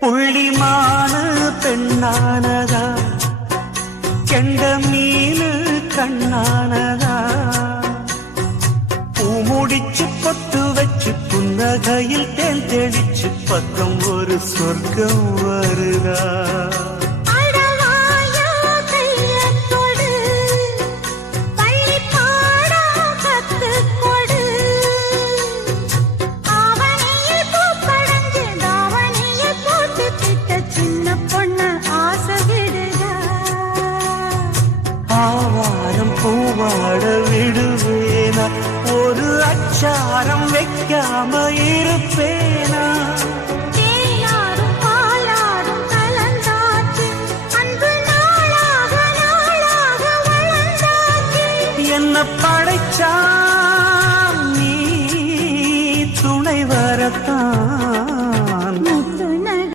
புள்ளிமான பெண்ணானதா கெண்ட மீனு கண்ணானதா பூமுடிச்சு பொட்டு வச்சு புன்னகையில் தேன் தெளிச்சு பக்கம் ஒரு சொர்க்கம் வருதா ஆவாரம் பூவாட விடுவேனா ஒரு அச்சாரம் வைக்காம இருப்பேன்